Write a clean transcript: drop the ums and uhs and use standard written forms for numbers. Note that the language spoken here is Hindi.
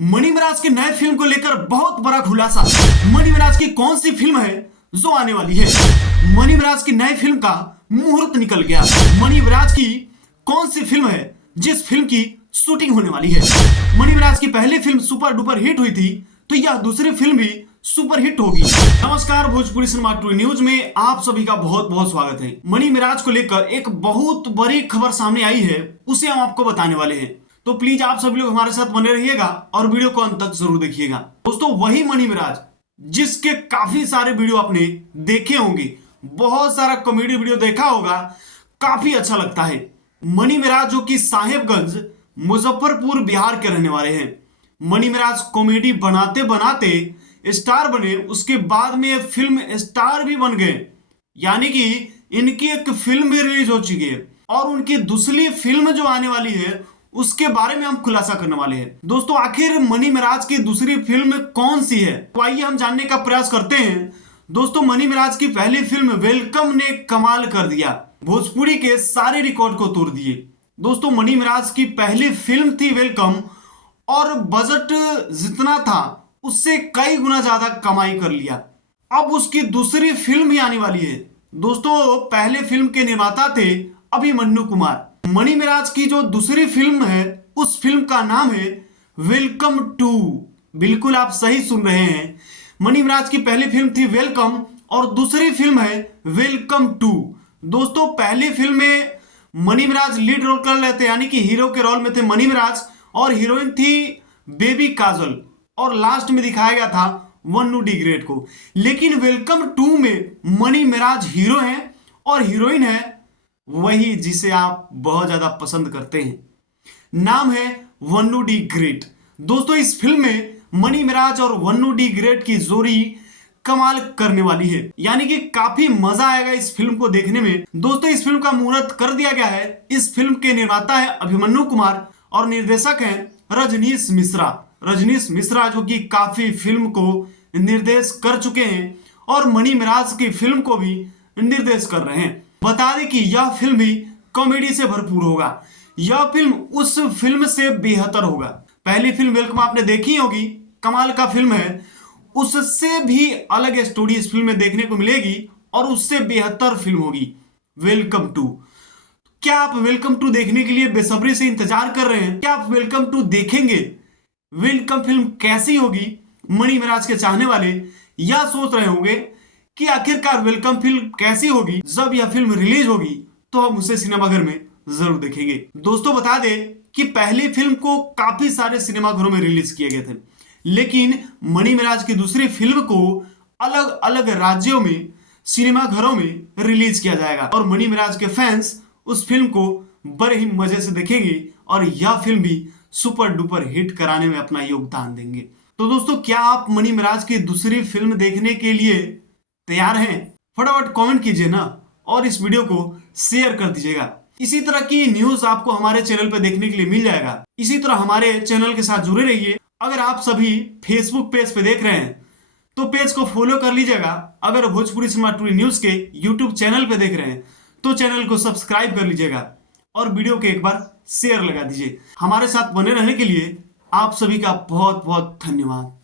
मनी मिराज की नए फिल्म को लेकर बहुत बड़ा खुलासा। मनी मिराज की कौन सी फिल्म है जो आने वाली है? मनी मिराज की नई फिल्म का मुहूर्त निकल गया। मनी मिराज की कौन सी फिल्म है जिस फिल्म की शूटिंग होने वाली है? मनी मिराज की पहली फिल्म सुपर डुपर हिट हुई थी, तो यह दूसरी फिल्म भी सुपर हिट होगी। नमस्कार, भोजपुरी सिनेमा टू न्यूज में आप सभी का बहुत बहुत स्वागत है। मनी मिराज को लेकर एक बहुत बड़ी खबर सामने आई है, उसे हम आपको बताने वाले हैं, तो प्लीज आप सभी लोग हमारे साथ बने रहिएगा और वीडियो को अंत तक जरूर देखिएगा। दोस्तों, वही मनी मिराज जिसके काफी सारे वीडियो आपने देखे होंगे, बहुत सारा कॉमेडी वीडियो देखा होगा, काफी अच्छा लगता है। मनी मिराज जो कि साहेबगंज मुजफ्फरपुर बिहार के रहने वाले हैं। मनी मिराज कॉमेडी बनाते बनाते स्टार बने, उसके बाद में ये फिल्म स्टार भी बन गए, यानी कि इनकी एक फिल्म भी रिलीज हो चुकी है और उनकी दूसरी फिल्म जो आने वाली है उसके बारे में हम खुलासा करने वाले हैं। दोस्तों, आखिर मनी मिराज की दूसरी फिल्म कौन सी है, तो आइए हम जानने का प्रयास करते हैं। दोस्तों, मनी मिराज की पहली फिल्म वेलकम ने कमाल कर दिया, भोजपुरी के सारे रिकॉर्ड को तोड़ दिए। दोस्तों, मनी मिराज की पहली फिल्म थी वेलकम और बजट जितना था उससे कई गुना ज्यादा कमाई कर लिया। अब उसकी दूसरी फिल्म ही आने वाली है। दोस्तों, पहले फिल्म के निर्माता थे अभिमन्यु कुमार। मनी मिराज की जो दूसरी फिल्म है उस फिल्म का नाम है वेलकम टू। बिल्कुल आप सही सुन रहे हैं, मनी मिराज की पहली फिल्म थी वेलकम और दूसरी फिल्म है वेलकम टू। दोस्तों, पहली फिल्म में मनी मिराज लीड रोल कर रहे थे, यानी कि हीरो के रोल में थे मनी मिराज और हीरोइन थी बेबी काजल, और लास्ट में दिखाया गया था वन्नू डी ग्रेट को। लेकिन वेलकम टू में मनी मिराज हीरो हैं और हीरोइन है वही जिसे आप बहुत ज्यादा पसंद करते हैं, नाम है वन्नू डी ग्रेट। दोस्तों, इस फिल्म में मनी मिराज और वन्नू डी ग्रेट की जोड़ी कमाल करने वाली है, यानी कि काफी मजा आएगा इस फिल्म को देखने में। दोस्तों, इस फिल्म का मुहूर्त कर दिया गया है। इस फिल्म के निर्माता है अभिमन्यु कुमार और निर्देशक हैं रजनीश मिश्रा। रजनीश मिश्रा जो कि काफी फिल्म को निर्देश कर चुके हैं और मनी मिराज की फिल्म को भी निर्देश कर रहे हैं। बता दें कि यह फिल्म भी कॉमेडी से भरपूर होगा। यह फिल्म उस फिल्म से बेहतर होगा। पहली फिल्म वेलकम आपने देखी होगी, कमाल का फिल्म है, उससे भी अलग स्टोरी इस फिल्म में देखने को मिलेगी और उससे बेहतर फिल्म होगी वेलकम टू। क्या आप वेलकम टू देखने के लिए बेसब्री से इंतजार कर रहे हैं? क्या आप वेलकम टू देखेंगे? वेलकम फिल्म कैसी होगी? मनी मिराज के चाहने वाले यह सोच रहे होंगे कि आखिरकार वेलकम फिल्म कैसी होगी। जब यह फिल्म रिलीज होगी तो हम उसे सिनेमाघर में जरूर देखेंगे। दोस्तों, बता दें कि पहली फिल्म को काफी सारे सिनेमाघरों में रिलीज किए गए थे, लेकिन मनी मिराज की दूसरी फिल्म को अलग अलग राज्यों में सिनेमाघरों में रिलीज किया जाएगा और मनी मिराज के फैंस उस फिल्म को बड़े ही मजे से देखेंगे और यह फिल्म भी सुपर डुपर हिट कराने में अपना योगदान देंगे। तो दोस्तों, क्या आप मनी मिराज की दूसरी फिल्म देखने के लिए तैयार हैं? फटाफट कमेंट कीजिए ना और इस वीडियो को शेयर कर दीजिएगा। इसी तरह की न्यूज आपको हमारे चैनल पर देखने के लिए मिल जाएगा। इसी तरह हमारे चैनल के साथ जुड़े रहिए। अगर आप सभी फेसबुक पेज पे देख रहे हैं तो पेज को फॉलो कर लीजिएगा। अगर भोजपुरी सिनेमा टू न्यूज के यूट्यूब चैनल पे देख रहे हैं तो चैनल को सब्सक्राइब कर लीजिएगा और वीडियो को एक बार शेयर लगा दीजिए। हमारे साथ बने रहने के लिए आप सभी का बहुत बहुत धन्यवाद।